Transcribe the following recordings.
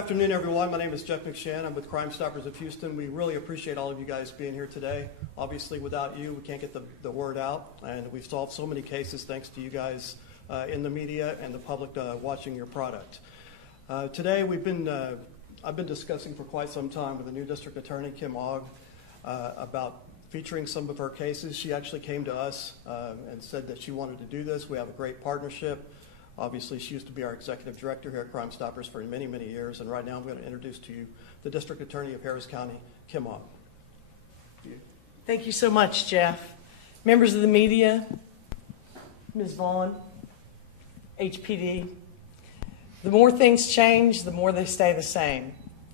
Good afternoon, everyone. My name is Jeff McShann. I'm with Crime Stoppers of Houston. We really appreciate all of you guys being here today. Obviously, without you, we can't get the word out, and we've solved so many cases thanks to you guys in the media and the public watching your product. Today, I've been discussing for quite some time with the new district attorney, Kim Ogg, about featuring some of her cases. She actually came to us and said that she wanted to do this. We have a great partnership. Obviously, she used to be our executive director here at Crime Stoppers for many, many years. And right now, I'm going to introduce to you the District Attorney of Harris County, Kim Ogg. Thank you so much, Jeff. Members of the media, Ms. Vaughn, HPD, the more things change, the more they stay the same.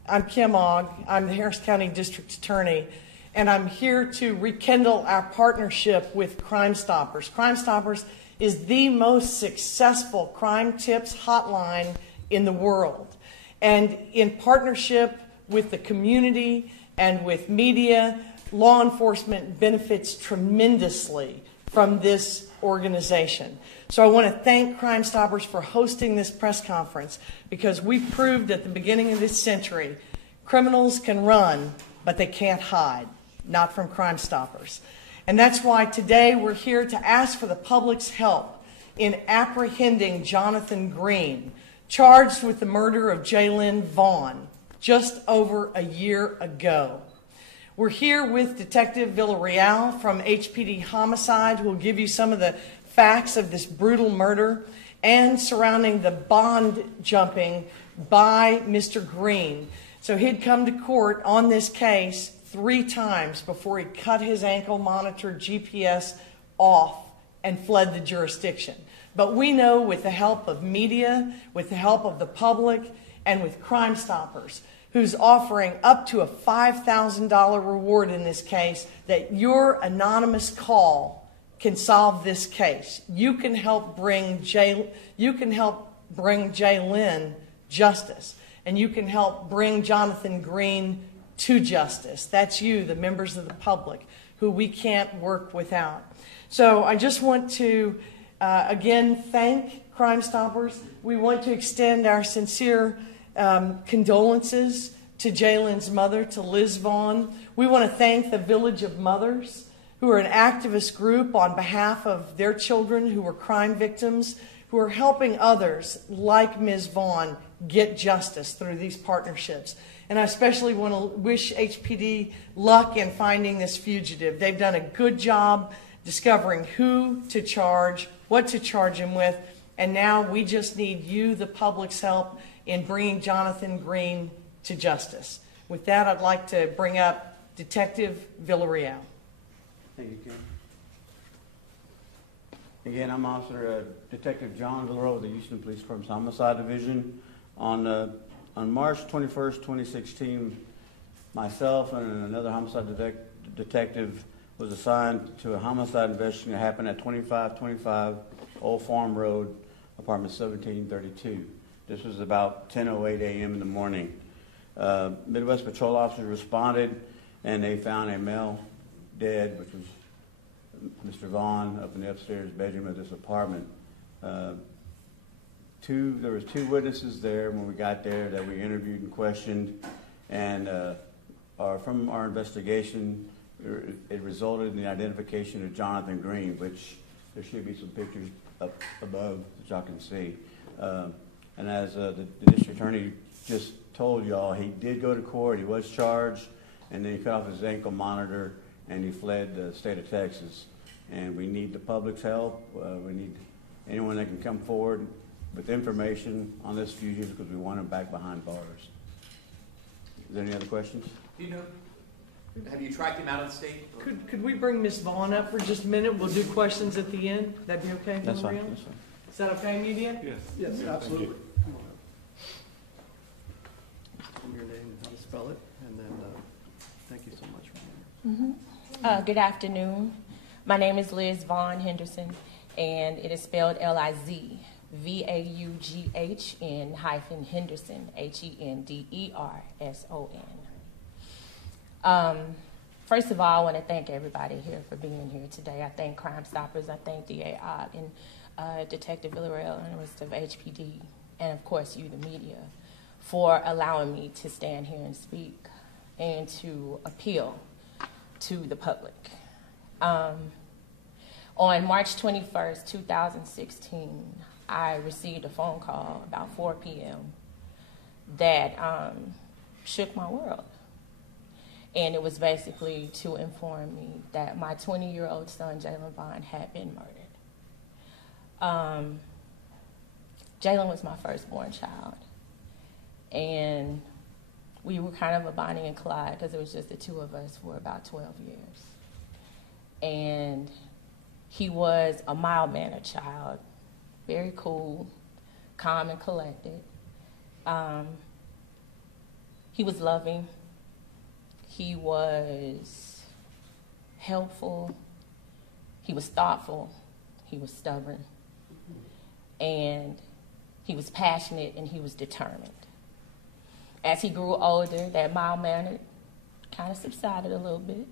I'm Kim Ogg. I'm the Harris County District Attorney, and I'm here to rekindle our partnership with Crime Stoppers. Crime Stoppers is the most successful crime tips hotline in the world. And in partnership with the community and with media, law enforcement benefits tremendously from this organization. So I want to thank Crime Stoppers for hosting this press conference, because we proved at the beginning of this century criminals can run, but they can't hide, not from Crime Stoppers. And that's why today we're here to ask for the public's help in apprehending Jonathan Green, charged with the murder of Jaylyn Vaughn just over a year ago. We're here with Detective Villarreal from HPD Homicide, who will give you some of the facts of this brutal murder and surrounding the bond jumping by Mr. Green. So he'd come to court on this case 3 times before he cut his ankle monitor GPS off and fled the jurisdiction. But we know, with the help of media, with the help of the public, and with Crime Stoppers, who's offering up to a $5,000 reward in this case, that your anonymous call can solve this case. You can help bring Jaylyn justice, and you can help bring Jonathan Green to justice. That's you, the members of the public, who we can't work without. So I just want to, again, thank Crime Stoppers. We want to extend our sincere condolences to Jaylyn's mother, to Liz Vaughn. We want to thank the Village of Mothers, who are an activist group on behalf of their children who were crime victims, who are helping others like Ms. Vaughn get justice through these partnerships. And I especially want to wish HPD luck in finding this fugitive. They've done a good job discovering who to charge, what to charge him with, and now we just need you, the public's help, in bringing Jonathan Green to justice. With that, I'd like to bring up Detective Villarreal. Thank you, Kim. Again, I'm Officer Detective John Villarreal of the Houston Police Department's Homicide Division. On March 21st, 2016, myself and another homicide detective was assigned to a homicide investigation that happened at 2525 Old Farm Road, apartment 1732. This was about 10:08 a.m. in the morning. Midwest Patrol officers responded, and they found a male dead, which was Mr. Vaughn, up in the upstairs bedroom of this apartment. There was 2 witnesses there when we got there that we interviewed and questioned, and from our investigation, it resulted in the identification of Jonathan Green, which there should be some pictures up above that y'all can see. And as the district attorney just told y'all, he did go to court, he was charged, and then he cut off his ankle monitor and he fled the state of Texas. And we need the public's help. We need anyone that can come forward with information on this fugitive, because we want him back behind bars. Is there any other questions? Do you know, have you tracked him out of the state? Could we bring Ms. Vaughn up for just a minute? We'll do questions at the end. That'd be okay? That's fine. That's fine. Is that okay, media? Yes. Yes, absolutely. Come on up. Tell me your name and how to spell it, and then thank you so much for being here. Good afternoon. My name is Liz Vaughn Henderson, and it is spelled Lizvaughn Henderson, Henderson. First of all, I want to thank everybody here for being here today. I thank Crime Stoppers, I thank DA Ogg and Detective Villarreal and the rest of HPD, and of course you, the media, for allowing me to stand here and speak and to appeal to the public. On March 21st, 2016, I received a phone call about 4 p.m. that shook my world. And it was basically to inform me that my 20-year-old son, Jalen Vaughn, had been murdered. Jalen was my firstborn child. And we were kind of a Bonnie and Clyde because it was just the two of us for about 12 years. And he was a mild-mannered child, very cool, calm and collected. He was loving. He was helpful. He was thoughtful. He was stubborn. And he was passionate and he was determined. As he grew older, that mild-mannered kind of subsided a little bit.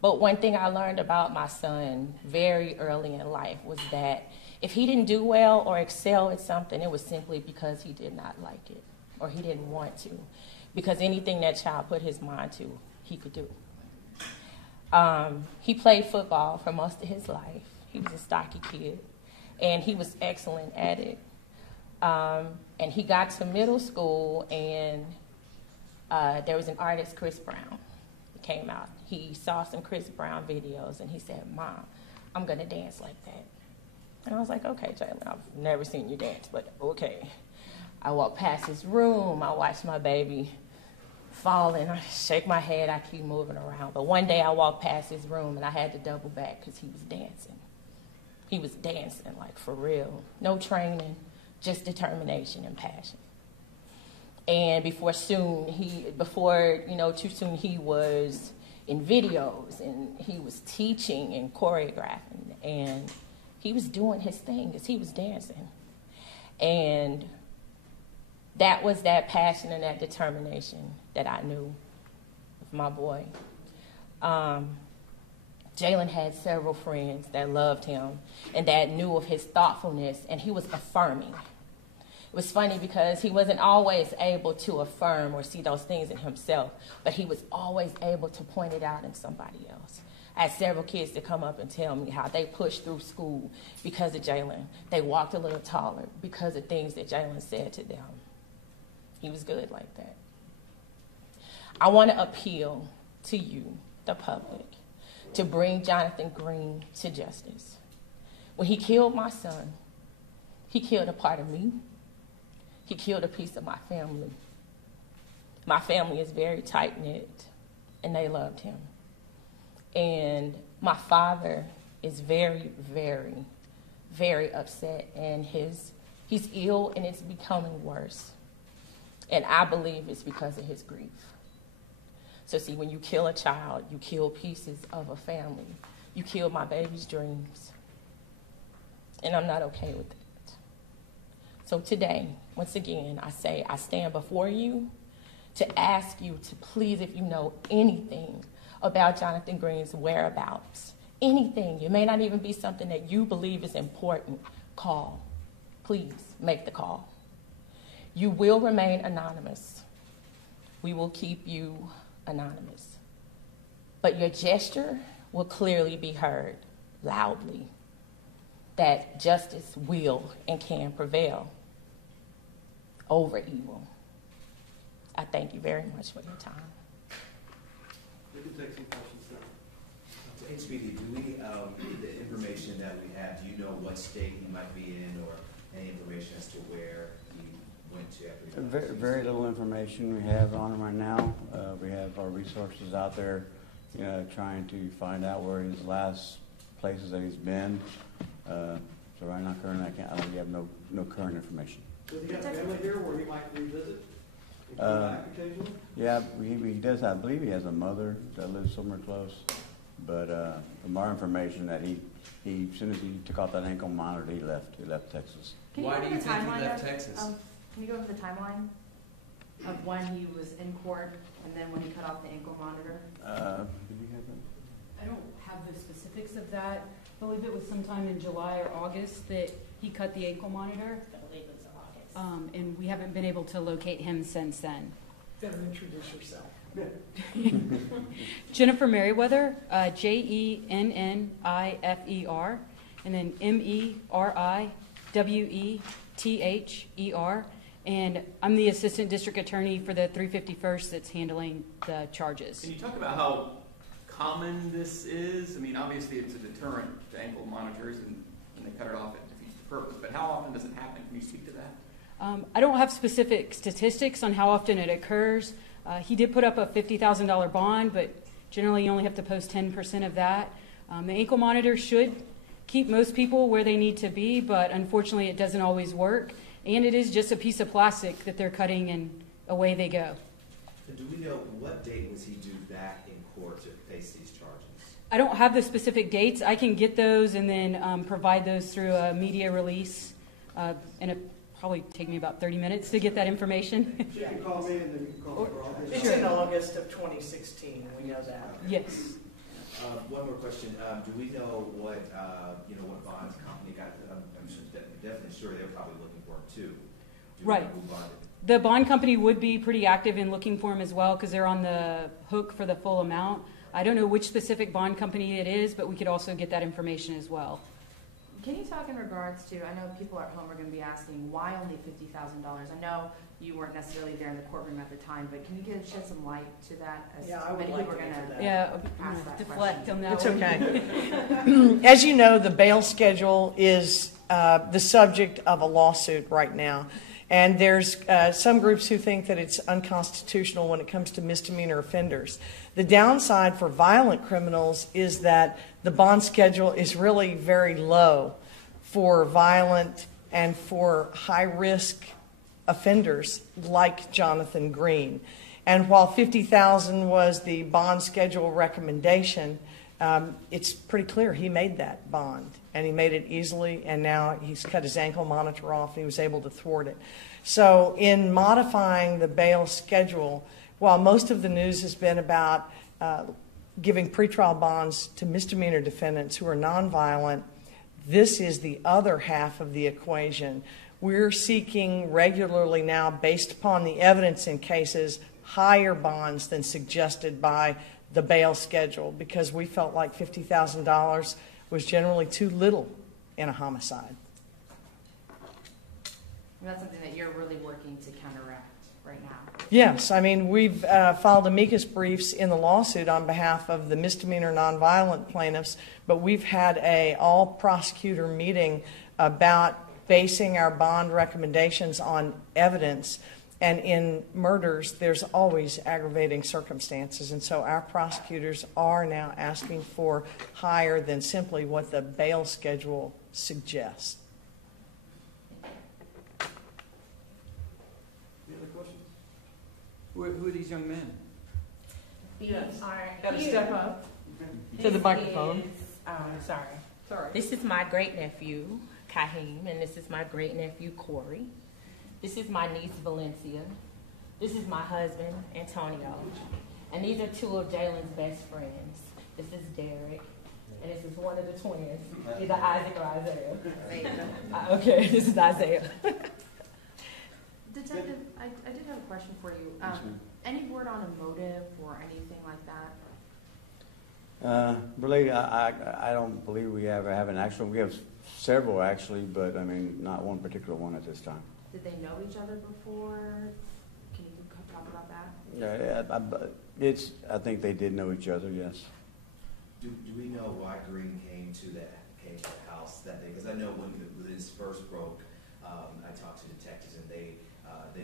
But one thing I learned about my son very early in life was that if he didn't do well or excel at something, it was simply because he did not like it or he didn't want to. Because anything that child put his mind to, he could do. He played football for most of his life. He was a stocky kid, and he was excellent at it. And he got to middle school, and there was an artist, Chris Brown, that came out. He saw some Chris Brown videos, and he said, "Mom, I'm going to dance like that." And I was like, "Okay, Jalen, I've never seen you dance, but okay." I walked past his room. I watched my baby fall, and I shake my head. I keep moving around. But one day I walked past his room, and I had to double back because he was dancing. He was dancing, like for real. No training, just determination and passion. And before too soon, he was in videos, and he was teaching and choreographing, and he was doing his thing because he was dancing. And that was that passion and that determination that I knew of my boy. Jalen had several friends that loved him and that knew of his thoughtfulness, and he was affirming. It was funny because he wasn't always able to affirm or see those things in himself, but he was always able to point it out in somebody else. I had several kids that come up and tell me how they pushed through school because of Jalen. They walked a little taller because of things that Jalen said to them. He was good like that. I want to appeal to you, the public, to bring Jonathan Green to justice. When he killed my son, he killed a part of me. He killed a piece of my family. My family is very tight-knit, and they loved him. And my father is very, very, very upset, and he's ill, and it's becoming worse. And I believe it's because of his grief. So see, when you kill a child, you kill pieces of a family. You kill my baby's dreams. And I'm not okay with it. So today, once again, I say I stand before you to ask you to please, if you know anything about Jonathan Green's whereabouts, anything, it may not even be something that you believe is important, call. Please make the call. You will remain anonymous. We will keep you anonymous. But your gesture will clearly be heard loudly that justice will and can prevail over evil. I thank you very much for your time. We can take some questions now. HPD, do we, the information that we have, do you know what state he might be in or any information as to where he went to after he left? Very little information we have on him right now. We have our resources out there, trying to find out where his last places that he's been. So right now, currently, we have no current information. Does he have family here where he might revisit and come back occasionally? Yeah, he does. I believe he has a mother that lives somewhere close. But from our information, that he as soon as he took off that ankle monitor, he left Texas. Why do you think he left Texas? Can you go over the timeline of when he was in court and then when he cut off the ankle monitor? Did you have that? I don't have the specifics of that. I believe it was sometime in July or August that he cut the ankle monitor. I believe it was August. and we haven't been able to locate him since then. Better introduce yourself. Jennifer Merryweather, Jennifer, and then Merriwether, and I'm the assistant district attorney for the 351st that's handling the charges. Can you talk about how common this is? I mean, obviously it's a deterrent to ankle monitors, and when they cut it off, it defeats the purpose. But how often does it happen? Can you speak to that? I don't have specific statistics on how often it occurs. He did put up a $50,000 bond, but generally you only have to post 10% of that. The ankle monitor should keep most people where they need to be, but unfortunately it doesn't always work. And it is just a piece of plastic that they're cutting and away they go. So do we know what date was he due back in court to face these charges? I don't have the specific dates. I can get those and then provide those through a media release. And it probably take me about 30 minutes to get that information. You can call me and then you can call for all this. It's in August of 2016, we know that. Yes. One more question. Do we know what what bonds company got? I'm definitely sure they're probably looking for him too. Do we Right. know who bonded? The bond company would be pretty active in looking for him as well because they're on the hook for the full amount. I don't know which specific bond company it is, but we could also get that information as well. Can you talk in regards to, I know people at home are going to be asking, why only $50,000? I know you weren't necessarily there in the courtroom at the time, but can you shed some light to that? As Yeah, I would many like people to are answer gonna that. Yeah, ask that deflect on that It's one. okay. As you know, the bail schedule is the subject of a lawsuit right now. And there's some groups who think that it's unconstitutional when it comes to misdemeanor offenders. The downside for violent criminals is that the bond schedule is really very low for violent and for high-risk offenders like Jonathan Green. And while $50,000 was the bond schedule recommendation, it's pretty clear he made that bond, and he made it easily, and now he's cut his ankle monitor off, and he was able to thwart it. So in modifying the bail schedule, while most of the news has been about giving pretrial bonds to misdemeanor defendants who are nonviolent, this is the other half of the equation. We're seeking regularly now, based upon the evidence in cases, higher bonds than suggested by the bail schedule because we felt like $50,000 was generally too little in a homicide. And that's something that you're really working to counteract right now. Yes, I mean, we've filed amicus briefs in the lawsuit on behalf of the misdemeanor nonviolent plaintiffs, but we've had a all-prosecutor meeting about basing our bond recommendations on evidence. And in murders, there's always aggravating circumstances. And so our prosecutors are now asking for higher than simply what the bail schedule suggests. Any other questions? Who are these young men? Yes. Are Got to here. step up to the This microphone. is, sorry. Sorry. This is my great nephew, Kahim, and this is my great nephew, Corey. This is my niece, Valencia. This is my husband, Antonio. And these are two of Jalen's best friends. This is Derek, and this is one of the twins, either Isaac or Isaiah. Okay, this is Isaiah. Detective, I did have a question for you. Any word on a motive or anything like that? Really, I don't believe we ever have an actual. We have several actually, but I mean, not one particular one at this time. Did they know each other before? Can you talk about that? Yeah, I think they did know each other. Yes. Do we know why Green came to the house that day? Because I know when this first broke, I talked to detectives and they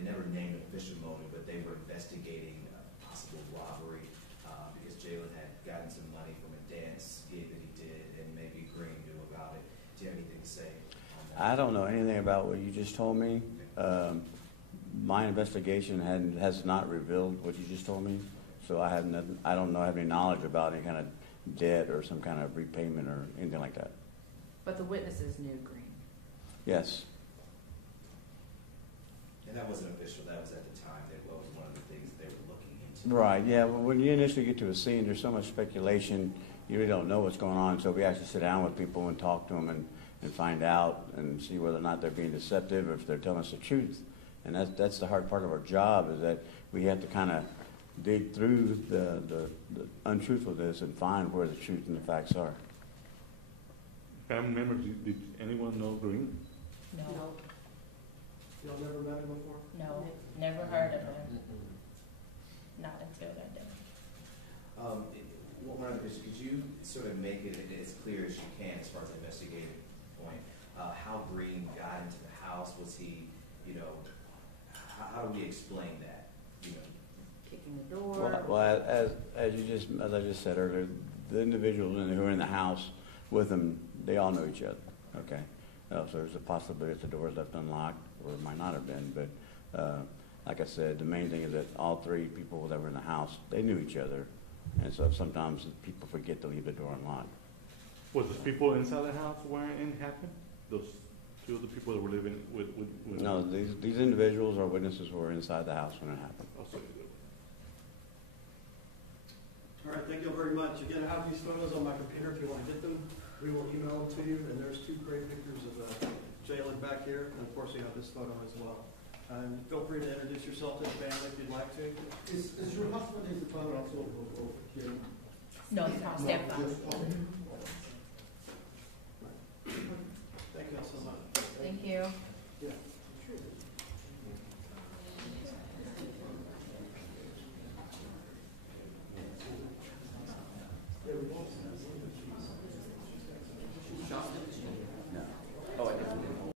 never named an official motive, but they were investigating a possible robbery because Jalen had gotten some money from a dance gig that he did, and maybe Green knew about it. Do you have anything to say on that? I don't know anything about what you just told me. My investigation has not revealed what you just told me, so I have nothing. I don't have any knowledge about any kind of debt or some kind of repayment or anything like that. But the witnesses knew Green. Yes. And that wasn't official. That was at the time. That was one of the things that they were looking into. Right. Yeah. Well, when you initially get to a scene, there's so much speculation. You really don't know what's going on. So we actually sit down with people and talk to them and find out and see whether or not they're being deceptive or if they're telling us the truth. And that's the hard part of our job, is that we have to kind of dig through the untruthfulness and find where the truth and the facts are. Family members, did anyone know Green? No, Y'all never met him before? no, never heard of him. Not until that day. One other question, could you sort of make it as clear as you can as far as the investigative point, how Green got into the house? Was he, how do we explain that, Kicking the door. Well, as I just said earlier, the individuals who are in the house with them, they all know each other. Okay, so there's a possibility that the door is left unlocked, or it might not have been. But like I said, the main thing is that all three people that were in the house, they knew each other, and so sometimes people forget to leave the door unlocked. Was the people inside the house when it happened? Those two of the people that were living with No, these individuals or witnesses were inside the house when it happened. Oh, so- All right, thank you very much. Again, I have these photos on my computer if you want to get them. We will email them to you, and there's two great pictures of Jalen back here, and of course you have this photo as well. And feel free to introduce yourself to the family if you'd like to. Is your husband is the father also of Jalen? No, it's not stepfather. Thank you all so much. Thank you.